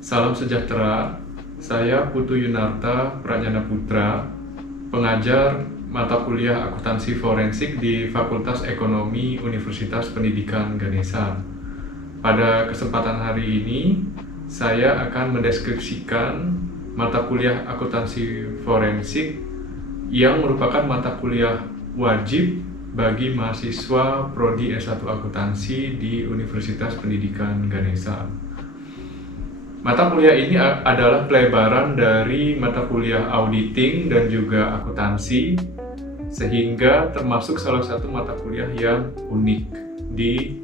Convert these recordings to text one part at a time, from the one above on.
Salam sejahtera, saya Putu Yunarta Pranyana Putra, pengajar mata kuliah akuntansi forensik di Fakultas Ekonomi Universitas Pendidikan Ganesha. Pada kesempatan hari ini, saya akan mendeskripsikan mata kuliah akuntansi forensik yang merupakan mata kuliah wajib bagi mahasiswa Prodi S1 Akuntansi di Universitas Pendidikan Ganesha. Mata kuliah ini adalah pelebaran dari mata kuliah auditing dan juga akuntansi, sehingga termasuk salah satu mata kuliah yang unik di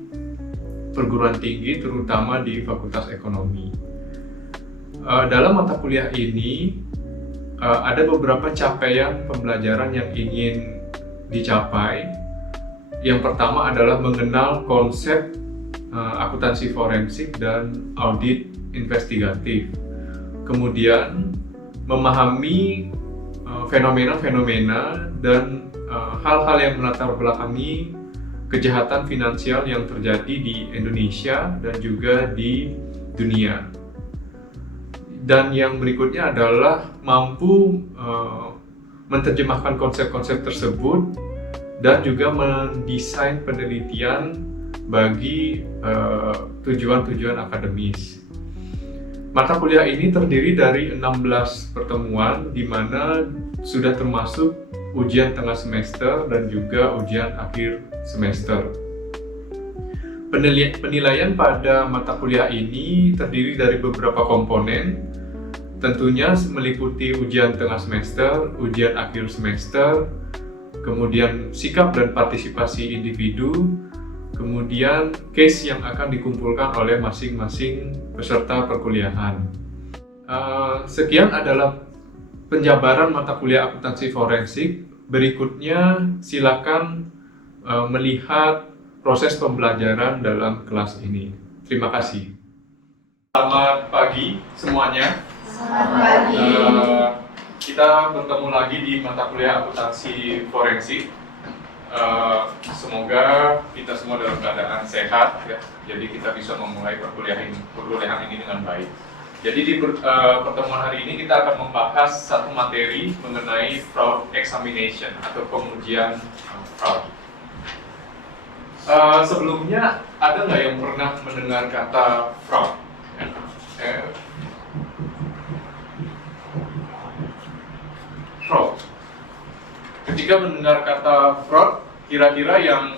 perguruan tinggi, terutama di Fakultas Ekonomi. Dalam mata kuliah ini, ada beberapa capaian pembelajaran yang ingin dicapai. Yang pertama adalah mengenal konsep akuntansi forensik dan audit investigatif. Kemudian memahami fenomena-fenomena dan hal-hal yang melatar belakangi kejahatan finansial yang terjadi di Indonesia dan juga di dunia. Dan yang berikutnya adalah mampu menerjemahkan konsep-konsep tersebut dan juga mendesain penelitian bagi tujuan-tujuan akademis. Mata kuliah ini terdiri dari 16 pertemuan di mana sudah termasuk ujian tengah semester dan juga ujian akhir semester. Penilaian pada mata kuliah ini terdiri dari beberapa komponen, tentunya meliputi ujian tengah semester, ujian akhir semester, kemudian sikap dan partisipasi individu, kemudian case yang akan dikumpulkan oleh masing-masing peserta perkuliahan. Sekian adalah penjabaran mata kuliah akuntansi forensik. Berikutnya silakan melihat proses pembelajaran dalam kelas ini. Terima kasih. Selamat pagi semuanya. Selamat pagi. Kita bertemu lagi di mata kuliah akuntansi forensik. Semoga kita semua dalam keadaan sehat ya. Jadi kita bisa memulai perkuliahan ini dengan baik. Jadi di pertemuan hari ini kita akan membahas satu materi mengenai fraud examination atau pengujian fraud. Sebelumnya ada nggak yang pernah mendengar kata fraud? Fraud. Ketika mendengar kata fraud, kira-kira yang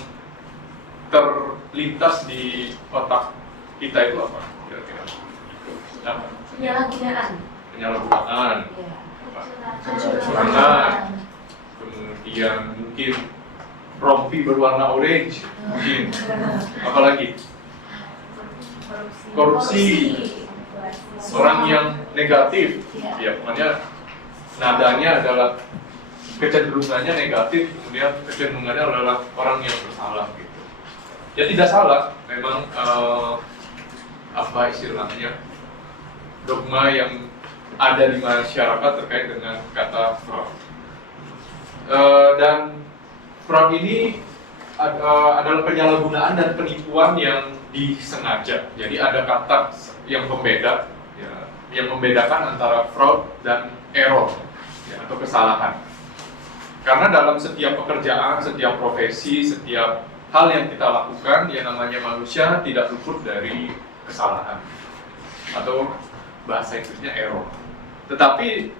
terlintas di otak kita itu apa? Kira-kira? Penyalahgunaan. Penyalahgunaan. Ya. Kecurangan. Kemudian mungkin rompi berwarna orange. Mungkin. Apalagi? Korupsi. Orang yang negatif. Ya, makanya nadanya adalah kecenderungannya negatif, kemudian kecenderungannya adalah orang yang bersalah gitu. Ya tidak salah, memang apa istilahnya, dogma yang ada di masyarakat terkait dengan kata fraud. Dan fraud ini adalah penyalahgunaan dan penipuan yang disengaja. Jadi ada kata yang pembeda, ya, yang membedakan antara fraud dan error, ya, atau kesalahan. Karena dalam setiap pekerjaan, setiap profesi, setiap hal yang kita lakukan, yang namanya manusia tidak luput dari kesalahan atau bahasa Inggrisnya error. Tetapi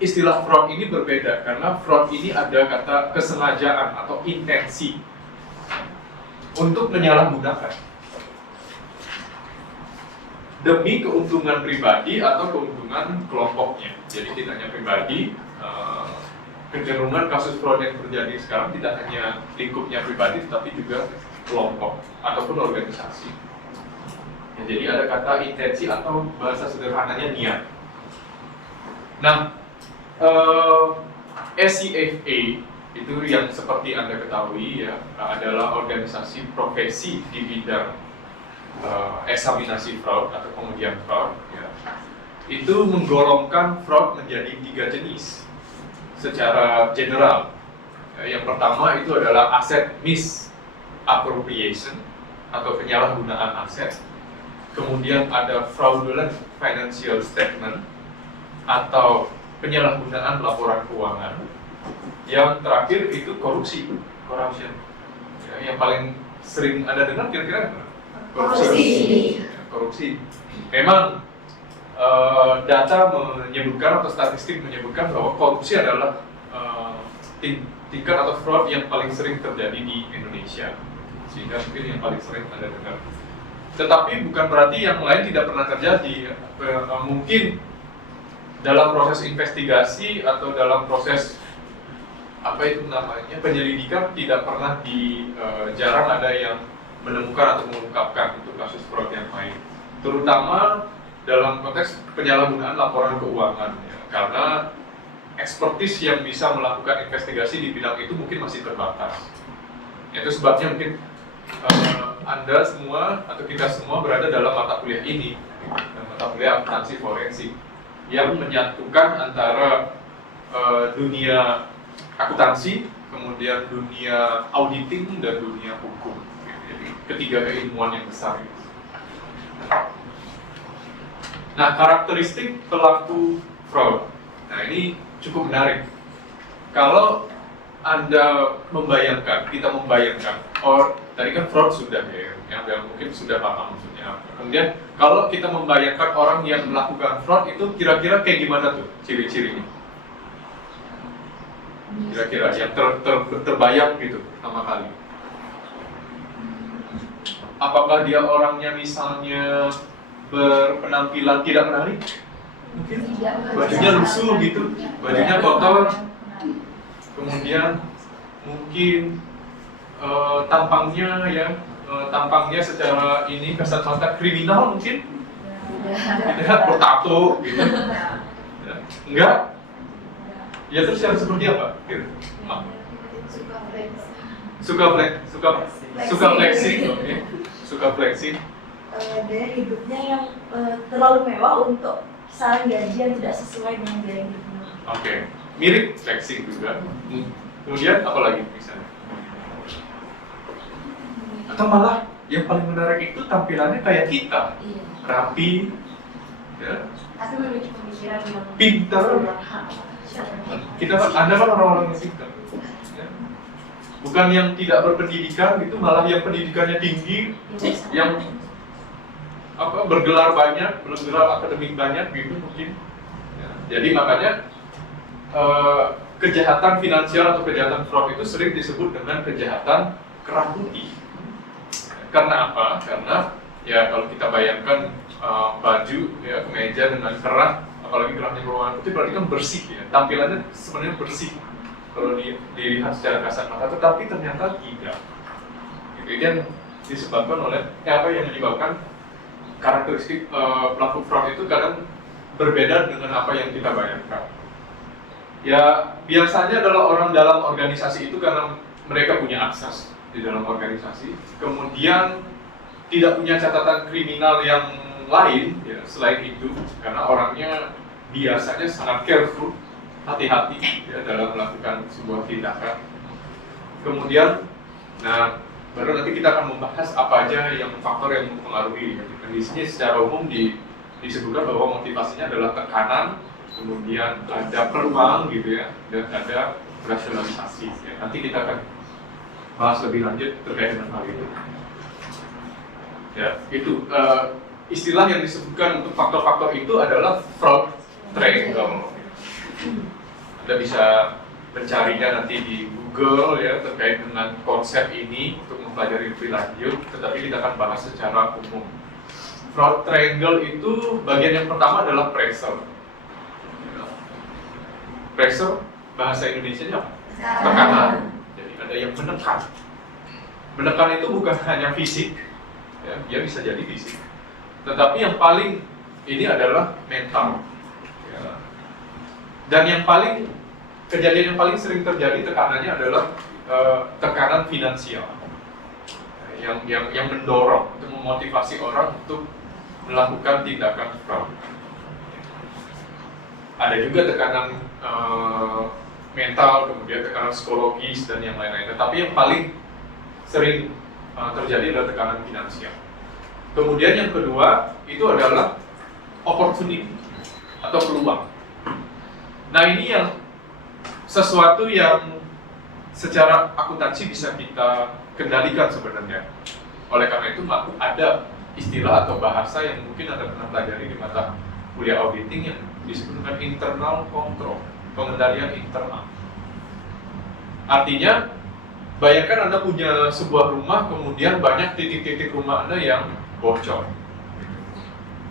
istilah fraud ini berbeda karena fraud ini ada kata kesengajaan atau intensi untuk menyalahgunakan demi keuntungan pribadi atau keuntungan kelompoknya. Jadi tidak hanya pribadi. Kecenderungan kasus fraud yang terjadi sekarang tidak hanya lingkupnya pribadi, tetapi juga kelompok ataupun organisasi. Ya, jadi ada kata intensi atau bahasa sederhananya niat. Nah, SCFA itu yang seperti Anda ketahui ya adalah organisasi profesi di bidang eksaminasi fraud atau pengujian fraud. Ya. Itu menggolongkan fraud menjadi 3 jenis. Secara general, yang pertama itu adalah asset misappropriation atau penyalahgunaan aset. kemudian ada fraudulent financial statement atau penyalahgunaan laporan keuangan, yang terakhir itu korupsi, corruption. Ya, yang paling sering Anda dengar kira-kira apa? Korupsi. Memang data menyebutkan atau statistik menyebutkan bahwa korupsi adalah tingkat atau fraud yang paling sering terjadi di Indonesia, sehingga mungkin yang paling sering Anda dengar. Tetapi bukan berarti yang lain tidak pernah terjadi. Mungkin dalam proses investigasi atau dalam proses penyelidikan tidak pernah jarang ada yang menemukan atau mengungkapkan itu kasus fraud yang lain, terutama dalam konteks penyalahgunaan laporan keuangan, ya. Karena ekspertis yang bisa melakukan investigasi di bidang itu mungkin masih terbatas. Itu sebabnya mungkin Anda semua atau kita semua berada dalam mata kuliah ini, mata kuliah akuntansi forensik, yang menyatukan antara dunia akuntansi, kemudian dunia auditing dan dunia hukum. Jadi ketiga keilmuan yang besar itu. Nah, karakteristik pelaku fraud. Nah, ini cukup menarik. Kalau Anda membayangkan, kita membayangkan, tadi kan fraud sudah ya, yang mungkin sudah paham maksudnya apa. Kemudian kalau kita membayangkan orang yang melakukan fraud itu kira-kira kayak gimana tuh ciri-cirinya? Kira-kira yang terbayang gitu pertama kali. Apakah dia orangnya misalnya berpenampilan tidak menarik? Mungkin bajunya lusuh gitu, bajunya kotor. Kemudian mungkin tampangnya secara ini kasat mata kriminal mungkin, bertato gitu. Ya. Enggak? Ya terus yang seperti apa? Suka flexing, oke. Suka flexing. Gaya hidupnya yang terlalu mewah untuk kisaran gaji yang tidak sesuai dengan gaya hidupnya. Oke. Mirip flexing juga. Kemudian apa lagi misalnya? Atau malah yang paling menarik itu tampilannya kayak kita, rapi, ya. Tapi memiliki pemikiran yang pintar. Anda kan orang-orang yang pintar, ya. Bukan yang tidak berpendidikan, itu malah yang pendidikannya tinggi, yang bergelar banyak, bergelar akademik banyak gitu mungkin. Ya. Jadi makanya kejahatan finansial atau kejahatan fraud itu sering disebut dengan kejahatan kerah putih. Karena apa? Karena ya kalau kita bayangkan baju ya kemeja dengan kerah, apalagi kerahnya berwarna putih, berarti kan bersih ya. Tampilannya sebenarnya bersih kalau dilihat secara kasat mata, tetapi ternyata tidak. Itu yang disebabkan oleh apa yang menyebabkan karakteristik pelaku fraud itu kadang berbeda dengan apa yang kita bayangkan. Ya biasanya adalah orang dalam organisasi itu karena mereka punya akses di dalam organisasi, kemudian tidak punya catatan kriminal yang lain ya, selain itu, karena orangnya biasanya sangat careful, hati-hati ya, dalam melakukan sebuah tindakan. Kemudian, nah baru nanti kita akan membahas apa aja yang faktor yang mempengaruhi. Di sini secara umum disebutkan bahwa motivasinya adalah tekanan, kemudian ada peluang gitu ya, dan ada rasionalisasi. Ya. Nanti kita akan bahas lebih lanjut terkait dengan hal itu. Ya, itu istilah yang disebutkan untuk faktor-faktor itu adalah fraud triangle. Anda bisa mencarinya nanti di Google ya terkait dengan konsep ini untuk mempelajari lebih lanjut. Tetapi kita akan bahas secara umum. Fraud triangle itu bagian yang pertama adalah pressure. Pressure bahasa Indonesianya apa? Tekanan. Jadi ada yang menekan. Menekan itu bukan hanya fisik, ya, dia bisa jadi fisik. Tetapi yang paling ini adalah mental. Ya. Dan kejadian yang paling sering terjadi tekanannya adalah tekanan finansial. Yang mendorong untuk memotivasi orang untuk melakukan tindakan fraud. Ada juga tekanan mental, kemudian tekanan psikologis dan yang lain-lain. Tetapi yang paling sering terjadi adalah tekanan finansial. Kemudian yang kedua itu adalah opportunity atau peluang. Nah ini yang sesuatu yang secara akuntansi bisa kita kendalikan sebenarnya. Oleh karena itu ada istilah atau bahasa yang mungkin Anda pernah pelajari di mata kuliah auditing yang disebut dengan internal control, pengendalian internal. Artinya, bayangkan Anda punya sebuah rumah, kemudian banyak titik-titik rumah Anda yang bocor.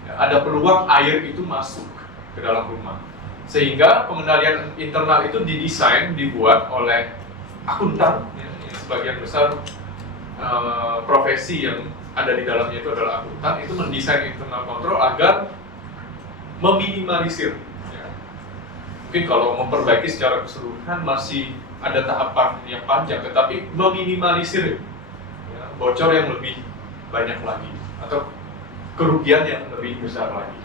Ada peluang air itu masuk ke dalam rumah. Sehingga pengendalian internal itu didesain, dibuat oleh akuntan, ya, sebagian besar profesi yang ada di dalamnya itu adalah akuntan, itu mendesain internal control agar meminimalisir. Ya. Mungkin kalau memperbaiki secara keseluruhan masih ada tahapan yang panjang, tetapi meminimalisir ya, bocor yang lebih banyak lagi atau kerugian yang lebih besar lagi.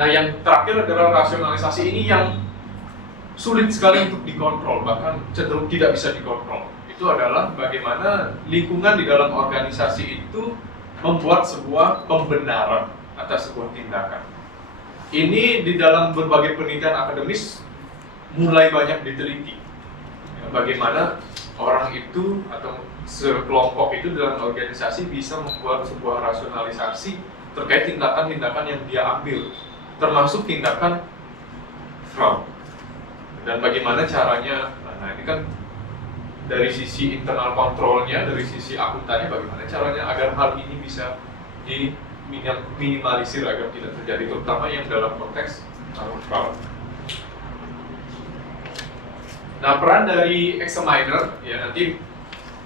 Nah, yang terakhir adalah rasionalisasi ini yang sulit sekali untuk dikontrol, bahkan cenderung tidak bisa dikontrol. Itu adalah bagaimana lingkungan di dalam organisasi itu membuat sebuah pembenaran atas sebuah tindakan. Ini di dalam berbagai penelitian akademis mulai banyak diteliti. Bagaimana orang itu atau sekelompok itu dalam organisasi bisa membuat sebuah rasionalisasi terkait tindakan-tindakan yang dia ambil, termasuk tindakan fraud. Dan bagaimana caranya, nah ini kan dari sisi internal kontrolnya, dari sisi akuntannya, bagaimana caranya agar hal ini bisa diminimalisir agar tidak terjadi, terutama yang dalam konteks fraud. Nah, peran dari examiner, ya nanti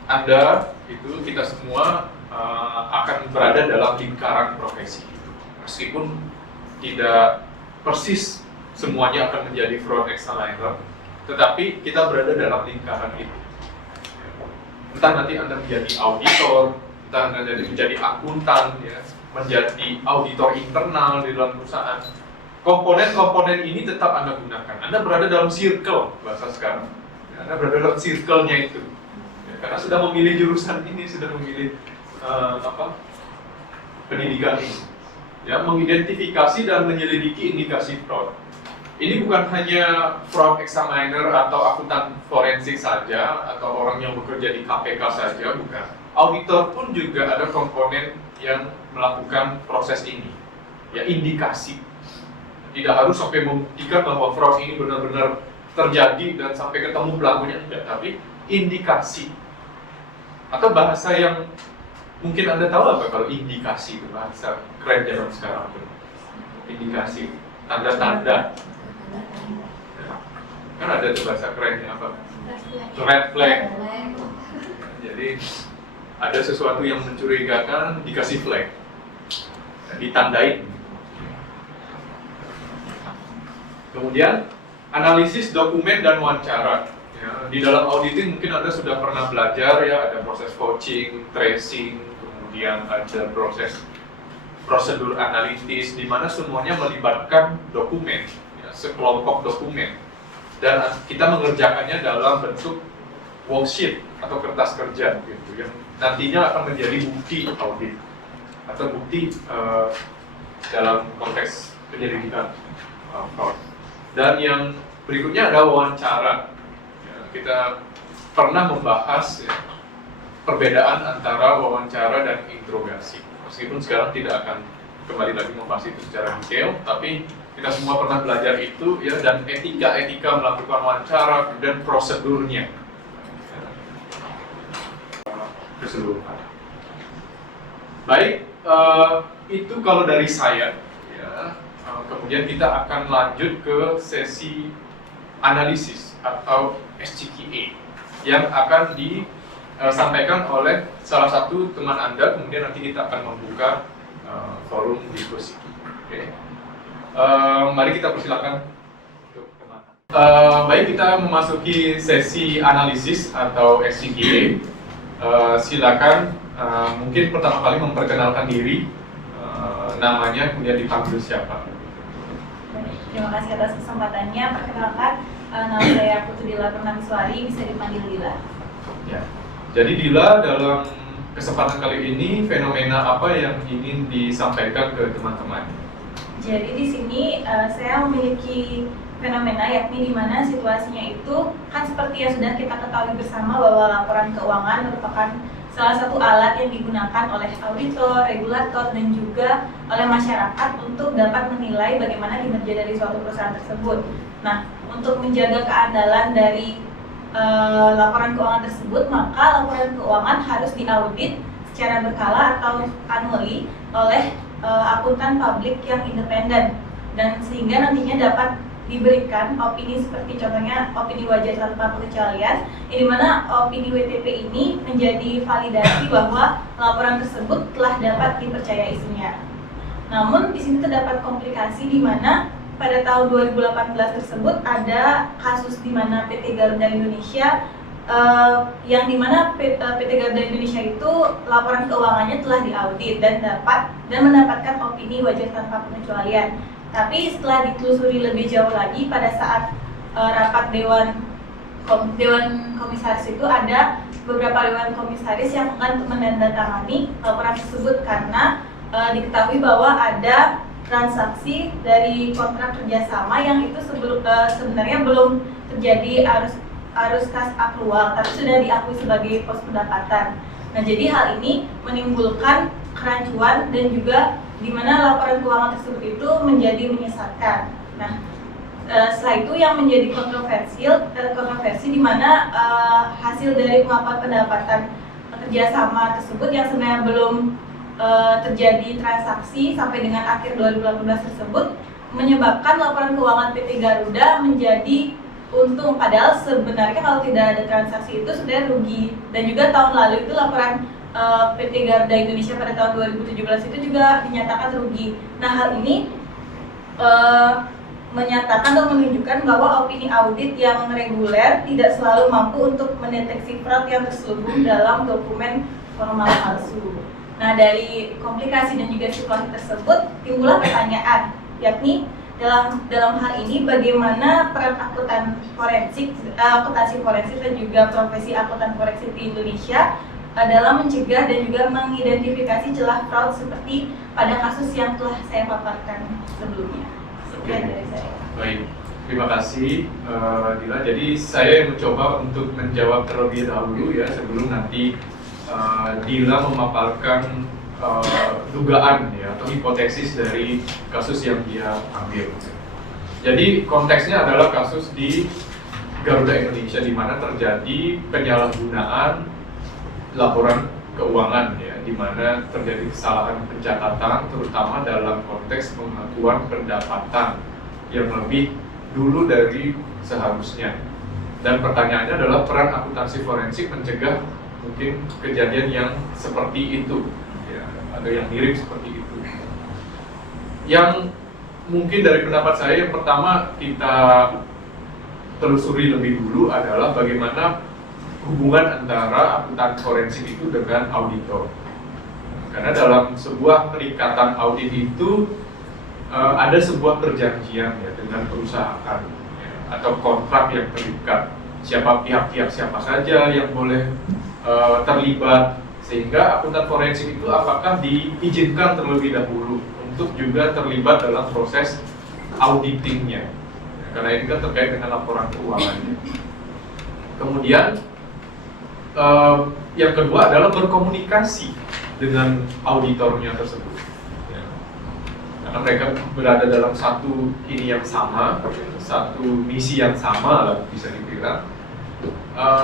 Anda, itu kita semua akan berada dalam lingkaran profesi. Meskipun tidak persis semuanya akan menjadi fraud examiner, tetapi kita berada dalam lingkaran itu. Entah nanti Anda menjadi auditor, entah Anda menjadi akuntan, ya, menjadi auditor internal di dalam perusahaan. Komponen-komponen ini tetap Anda gunakan. Anda berada dalam circle, bahasa sekarang. Anda berada dalam circle-nya itu. Ya, karena sudah memilih jurusan ini, sudah memilih pendidikan ini. Ya, mengidentifikasi dan menyelidiki indikasi fraud. Ini bukan hanya fraud examiner atau akuntan forensik saja, atau orang yang bekerja di KPK saja, bukan. Auditor pun juga ada komponen yang melakukan proses ini. Ya, indikasi. Tidak harus sampai membuktikan bahwa fraud ini benar-benar terjadi dan sampai ketemu pelakunya, tidak, tapi indikasi. Atau bahasa yang mungkin Anda tahu apa kalau indikasi itu, bahasa keren zaman sekarang itu. Indikasi, tanda-tanda. Ya. Kan ada tuh bahasa kerennya apa? Red flag. Jadi ada sesuatu yang mencurigakan, dikasih flag, ditandain. Kemudian analisis dokumen dan wawancara. Ya, di dalam auditing mungkin Anda sudah pernah belajar ya, ada proses coaching, tracing, kemudian ada proses prosedur analitis di mana semuanya melibatkan dokumen, ya, sekelompok dokumen. Dan kita mengerjakannya dalam bentuk worksheet atau kertas kerja gitu, yang nantinya akan menjadi bukti audit atau bukti dalam konteks penyelidikan fraud. Dan yang berikutnya ada wawancara. Ya, kita pernah membahas ya, perbedaan antara wawancara dan interogasi. Meskipun sekarang tidak akan kembali lagi membahas itu secara detail, tapi kita semua pernah belajar itu ya, dan etika melakukan wawancara dan prosedurnya. Keseluruhan. Baik, itu kalau dari saya. Ya. Kemudian kita akan lanjut ke sesi analisis atau SCQA yang akan disampaikan oleh salah satu teman Anda. Kemudian nanti kita akan membuka forum diskusi. Oke. Mari kita persilakan untuk teman. Baik, kita memasuki sesi analisis atau SCQA. Silakan mungkin pertama kali memperkenalkan diri, namanya, kemudian dipanggil siapa. Terima kasih atas kesempatannya. Perkenalkan, nama saya Putri Dila Purnamiswari, bisa dipanggil Dila. Ya. Jadi Dila dalam kesempatan kali ini fenomena apa yang ingin disampaikan ke teman-teman? Jadi di sini saya memiliki fenomena yakni di mana situasinya itu kan seperti yang sudah kita ketahui bersama bahwa laporan keuangan merupakan salah satu alat yang digunakan oleh auditor, regulator, dan juga oleh masyarakat untuk dapat menilai bagaimana kinerja dari suatu perusahaan tersebut. Nah, untuk menjaga keandalan dari laporan keuangan tersebut, maka laporan keuangan harus diaudit secara berkala atau annually oleh akuntan publik yang independen, dan sehingga nantinya dapat diberikan opini seperti contohnya opini wajar tanpa pengecualian, di mana opini WTP ini menjadi validasi bahwa laporan tersebut telah dapat dipercaya isinya. Namun di sini terdapat komplikasi di mana pada tahun 2018 tersebut ada kasus di mana PT Garuda Indonesia yang dimana PT Garuda Indonesia itu laporan keuangannya telah diaudit dan mendapatkan opini wajar tanpa pengecualian. Tapi setelah ditelusuri lebih jauh lagi pada saat rapat dewan komisaris itu ada beberapa dewan komisaris yang akan menandatangani laporan tersebut karena diketahui bahwa ada transaksi dari kontrak kerjasama yang itu sebenarnya belum terjadi arus kas akrual, tapi sudah diakui sebagai pos pendapatan. Nah, jadi hal ini menimbulkan kerancuan dan juga di mana laporan keuangan tersebut itu menjadi menyesatkan. Nah, setelah itu yang menjadi kontroversi di mana hasil dari pengakuan pendapatan kerjasama tersebut yang sebenarnya belum terjadi transaksi sampai dengan akhir 2018 tersebut menyebabkan laporan keuangan PT Garuda menjadi untung, padahal sebenarnya kalau tidak ada transaksi itu sudah rugi. Dan juga tahun lalu itu laporan PT Garuda Indonesia pada tahun 2017 itu juga dinyatakan rugi. Nah, hal ini menyatakan atau menunjukkan bahwa opini audit yang reguler tidak selalu mampu untuk mendeteksi fraud yang terselubung dalam dokumen formal palsu. Nah, dari komplikasi dan juga situasi tersebut timbullah pertanyaan, yakni dalam hal ini bagaimana peran akuntansi forensik dan juga profesi akuntan forensik di Indonesia dalam mencegah dan juga mengidentifikasi celah fraud seperti pada kasus yang telah saya paparkan sebelumnya. Sekian dari saya. Baik, terima kasih Dila. Jadi saya mencoba untuk menjawab terlebih dahulu ya sebelum nanti Dila memaparkan dugaan ya atau hipotesis dari kasus yang dia ambil. Jadi konteksnya adalah kasus di Garuda Indonesia di mana terjadi penyalahgunaan laporan keuangan ya, di mana terjadi kesalahan pencatatan terutama dalam konteks pengakuan pendapatan yang lebih dulu dari seharusnya. Dan pertanyaannya adalah peran akuntansi forensik mencegah mungkin kejadian yang seperti itu ya, atau yang mirip seperti itu. Yang mungkin dari pendapat saya yang pertama kita telusuri lebih dulu adalah bagaimana hubungan antara akuntan forensik itu dengan auditor. Karena dalam sebuah perikatan audit itu ada sebuah perjanjian ya dengan perusahaan ya, atau kontrak yang terikat. Siapa pihak-pihak siapa saja yang boleh terlibat, sehingga akuntan forensik itu apakah diizinkan terlebih dahulu untuk juga terlibat dalam proses auditingnya, karena ini kan terkait dengan laporan keuangannya. Kemudian yang kedua adalah berkomunikasi dengan auditornya tersebut ya. Karena mereka berada dalam satu ini yang sama, satu misi yang sama lah bisa dibilang.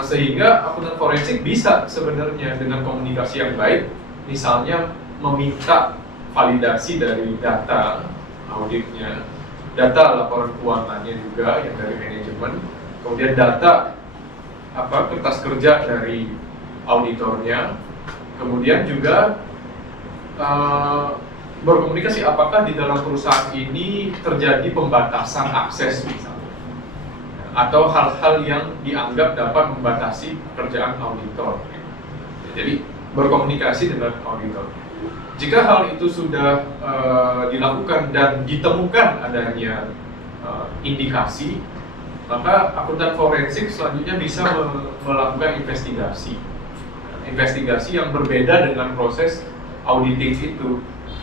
Sehingga akuntan forensik bisa sebenarnya dengan komunikasi yang baik, misalnya meminta validasi dari data auditnya, data laporan keuangannya juga yang dari manajemen, kemudian data kertas kerja dari auditornya, kemudian juga berkomunikasi apakah di dalam perusahaan ini terjadi pembatasan akses misalnya, atau hal-hal yang dianggap dapat membatasi pekerjaan auditor. Jadi berkomunikasi dengan auditor. Jika hal itu sudah dilakukan dan ditemukan adanya indikasi, maka akuntan forensik selanjutnya bisa melakukan investigasi. investigasi yang berbeda dengan proses auditing itu.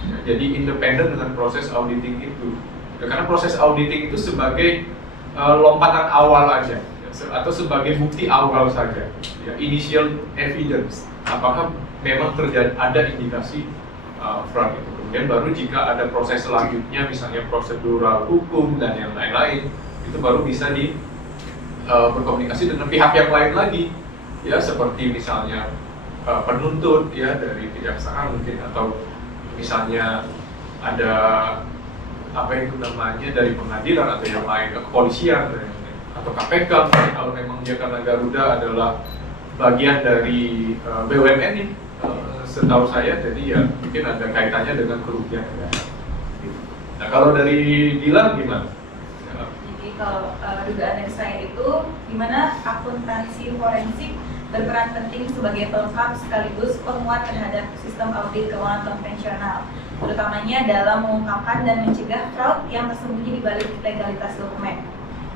Ya, jadi independen dengan proses auditing itu. Ya, karena proses auditing itu sebagai lompatan awal aja, ya, atau sebagai bukti awal saja, ya, initial evidence. Apakah memang terjadi ada indikasi fraud itu. Kemudian baru jika ada proses selanjutnya, misalnya prosedural hukum dan yang lain-lain, itu baru bisa berkomunikasi dengan pihak yang lain lagi, ya, seperti misalnya penuntut, ya, dari kejaksaan mungkin, atau misalnya ada apa itu namanya dari pengadilan atau yang lain, kepolisian atau KPK, kalau memang dia karena Garuda adalah bagian dari BUMN nih, setahu saya, jadi ya mungkin ada kaitannya dengan kerugian negara. Nah, kalau dari Dilan gimana? Jadi kalau dugaan dari saya itu gimana akuntansi forensik berperan penting sebagai pelengkap sekaligus penguat terhadap sistem audit keuangan konvensional, terutamanya dalam mengungkapkan dan mencegah fraud yang tersembunyi di balik legalitas dokumen.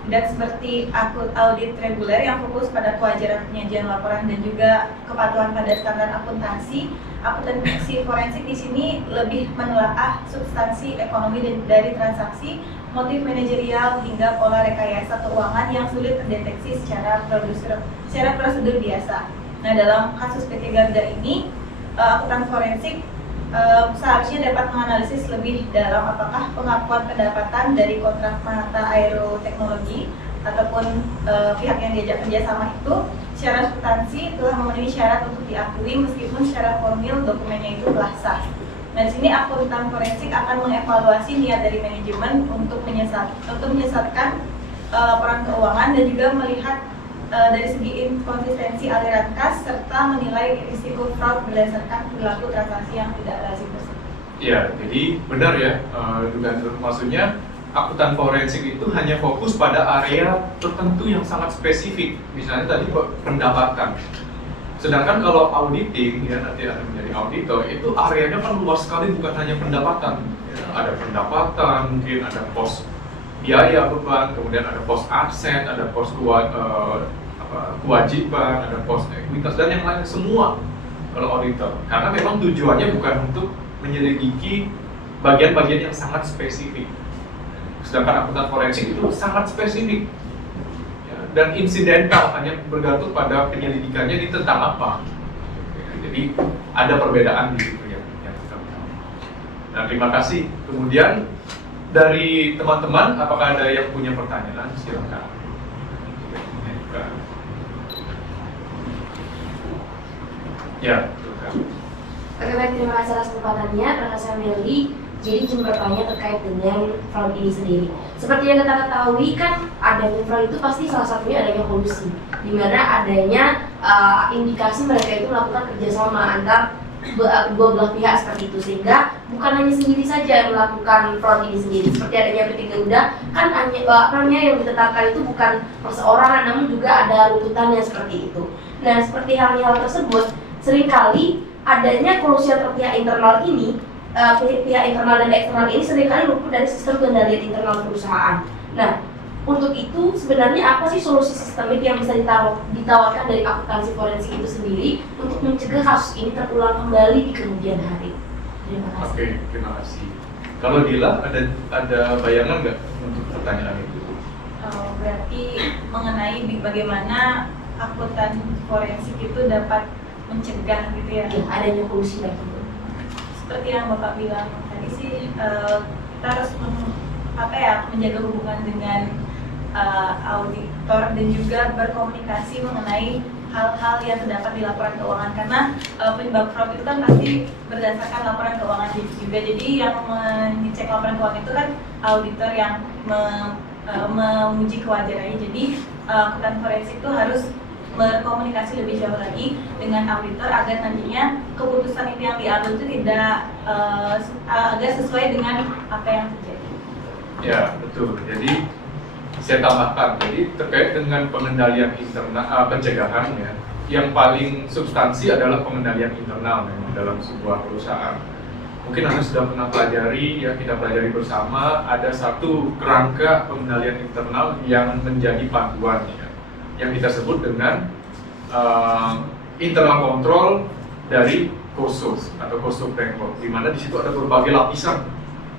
Dan seperti audit reguler yang fokus pada kewajaran penyajian laporan dan juga kepatuhan pada standar akuntansi forensik di sini lebih menelaah substansi ekonomi dan dari transaksi, motif manajerial hingga pola rekayasa keuangan yang sulit terdeteksi secara prosedur biasa. Nah, dalam kasus PT Garuda ini, akuntan forensik seharusnya dapat menganalisis lebih dalam apakah pengakuan pendapatan dari kontrak Manata Aeroteknologi ataupun pihak yang diajak kerjasama itu secara substansi telah memenuhi syarat untuk diakui meskipun secara formil dokumennya itu telah sah. Nah, di sini akuntan forensik akan mengevaluasi niat dari manajemen untuk menyesatkan laporan keuangan dan juga melihat dari segi inkonsistensi aliran kas serta menilai risiko fraud berdasarkan perilaku transaksi yang tidak lazim tersebut. Ya, jadi benar ya, maksudnya akuntan forensik itu hanya fokus pada area tertentu yang sangat spesifik, misalnya tadi pendapatan. Sedangkan kalau auditing, ya, nanti akan menjadi auditor, itu areanya kan luas sekali, bukan hanya pendapatan. Ya, ada pendapatan, mungkin ada pos biaya beban, kemudian ada pos aset, ada pos kewajiban, ada pos ekuitas, dan yang lain semua kalau auditor. Karena memang tujuannya bukan untuk menyelidiki bagian-bagian yang sangat spesifik. Sedangkan akuntan forensik itu sangat spesifik, ya, dan insidental, hanya bergantung pada penyelidikannya ini tentang apa. Ya, jadi ada perbedaan di situ yang kita tahu. Nah, terima kasih. Kemudian dari teman-teman, apakah ada yang punya pertanyaan? Silakan. Ya, Oke, baik, terima kasih atas kesempatannya. Perkenalkan saya Meli. Jadi izin bertanya terkait dengan fraud ini sendiri. Seperti yang kita ketahui kan adanya fraud itu pasti salah satunya adanya kolusi, di mana adanya indikasi mereka itu melakukan kerjasama antar kedua belah pihak seperti itu, sehingga bukan hanya sendiri saja yang melakukan fraud ini sendiri. Seperti adanya PT Garuda kan hanya yang ditetapkan itu bukan perseorangan, namun juga ada runtutannya seperti itu. Nah, seperti hal tersebut seringkali adanya kolusi antar pihak internal ini, pihak internal dan eksternal ini seringkali luput dari sistem kendalian internal perusahaan. Nah, untuk itu sebenarnya apa sih solusi sistemik yang bisa ditawarkan dari akuntansi forensik itu sendiri untuk mencegah kasus ini terulang kembali di kemudian hari? Terima kasih. Oke, terima kasih. Kalau Dila ada bayangan nggak untuk pertanyaan itu? Berarti mengenai bagaimana akuntan forensik itu dapat mencegah gitu ya? Ya, adanya kolusi tersebut. Seperti yang Bapak bilang tadi sih, kita harus menjaga hubungan dengan auditor dan juga berkomunikasi mengenai hal-hal yang terdapat di laporan keuangan, karena penyebab fraud itu kan pasti berdasarkan laporan keuangan juga. Jadi yang mengecek laporan keuangan itu kan auditor yang menguji kewajarannya. Jadi akuntan forensik itu harus berkomunikasi lebih jauh lagi dengan auditor agar nantinya keputusan itu yang diambil itu tidak agak sesuai dengan apa yang terjadi. Ya, betul. Jadi saya tambahkan, jadi terkait dengan pengendalian internal, pencegahan ya, yang paling substansi adalah pengendalian internal memang dalam sebuah perusahaan. Mungkin Anda sudah pernah pelajari, ya, kita pelajari bersama, ada satu kerangka pengendalian internal yang menjadi panduan ya, yang kita sebut dengan internal control dari COSO atau COSO framework, di mana di situ ada berbagai lapisan.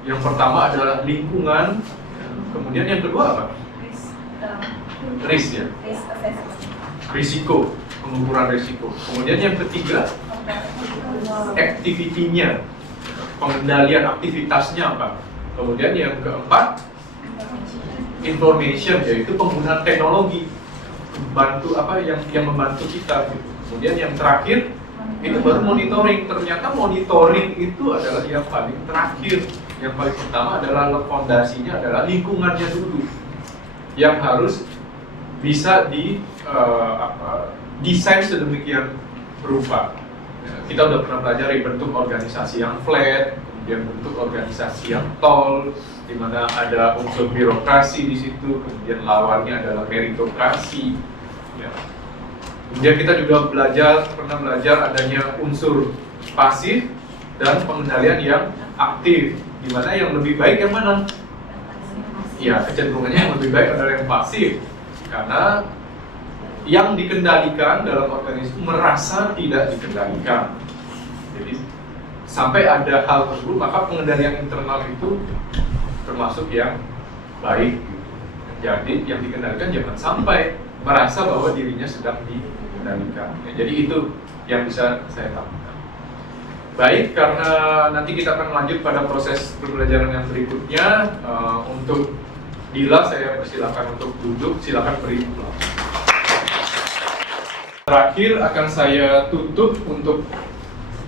Yang pertama adalah lingkungan, kemudian yang kedua apa? Risk ya, risk assessment. risiko, pengukuran risiko. Kemudian yang ketiga, activity-nya, pengendalian aktivitasnya apa. Kemudian yang keempat, information, yaitu penggunaan teknologi, bantu apa yang membantu kita. Gitu. Kemudian yang terakhir itu baru monitoring. Ternyata monitoring itu adalah yang paling terakhir. Yang paling pertama adalah fondasinya adalah lingkungannya dulu, yang harus bisa desain sedemikian rupa. Kita udah pernah belajar bentuk organisasi yang flat, kemudian bentuk organisasi yang tall, di mana ada unsur birokrasi di situ, kemudian lawannya adalah meritokrasi. Ya. Kemudian kita juga pernah belajar adanya unsur pasif dan pengendalian yang aktif, di mana yang lebih baik yang mana? Ya, kecenderungannya yang lebih baik adalah yang pasif, karena yang dikendalikan dalam organisasi merasa tidak dikendalikan. Jadi sampai ada hal tersebut, maka pengendalian internal itu termasuk yang baik. Jadi yang dikendalikan jangan sampai merasa bahwa dirinya sedang dikendalikan. Ya, jadi itu yang bisa saya tambahkan. Baik, karena nanti kita akan lanjut pada proses pembelajaran yang berikutnya. Untuk Dila saya persilakan untuk duduk, silakan beri aplaus. Terakhir akan saya tutup untuk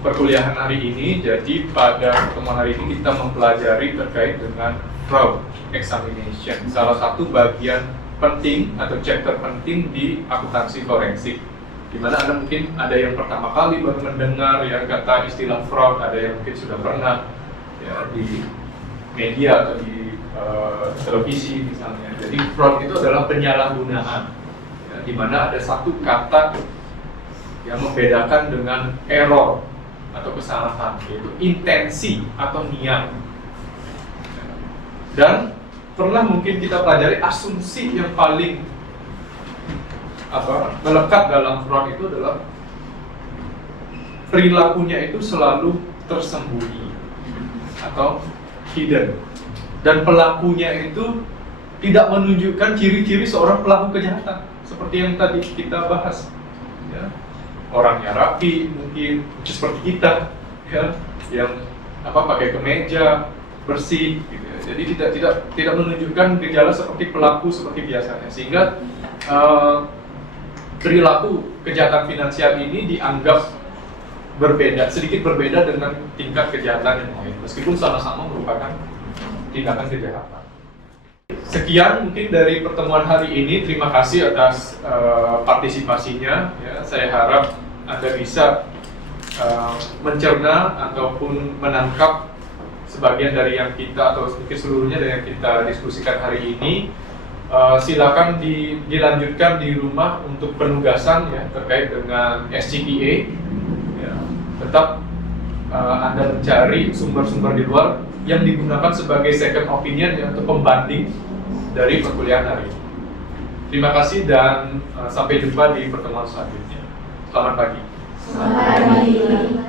perkuliahan hari ini. Jadi pada pertemuan hari ini kita mempelajari terkait dengan fraud examination, salah satu bagian penting atau chapter penting di akuntansi forensik, di mana Anda mungkin ada yang pertama kali baru mendengar ya kata istilah fraud, ada yang mungkin sudah pernah ya di media atau di televisi misalnya. Jadi fraud itu adalah penyalahgunaan, ya, di mana ada satu kata yang membedakan dengan error atau kesalahan, yaitu intensi atau niat. Dan pernah mungkin kita pelajari asumsi yang paling melekat dalam fraud itu adalah perilakunya itu selalu tersembunyi atau hidden, dan pelakunya itu tidak menunjukkan ciri-ciri seorang pelaku kejahatan seperti yang tadi kita bahas ya. Orangnya rapi mungkin seperti kita ya, yang pakai kemeja bersih gitu ya. Jadi tidak menunjukkan gejala seperti pelaku seperti biasanya, sehingga perilaku kejahatan finansial ini dianggap sedikit berbeda dengan tingkat kejahatan yang lain, meskipun sama-sama merupakan tindakan kejahatan. Sekian mungkin dari pertemuan hari ini. Terima kasih atas partisipasinya. Ya, saya harap Anda bisa mencerna ataupun menangkap sebagian dari yang kita atau mungkin seluruhnya dari yang kita diskusikan hari ini. Silakan dilanjutkan di rumah untuk penugasan ya terkait dengan SCPA. Ya, tetap Anda mencari sumber-sumber di luar yang digunakan sebagai second opinion ya, untuk pembanding dari perkuliahan hari ini. Terima kasih dan sampai jumpa di pertemuan selanjutnya. Selamat pagi. Selamat pagi.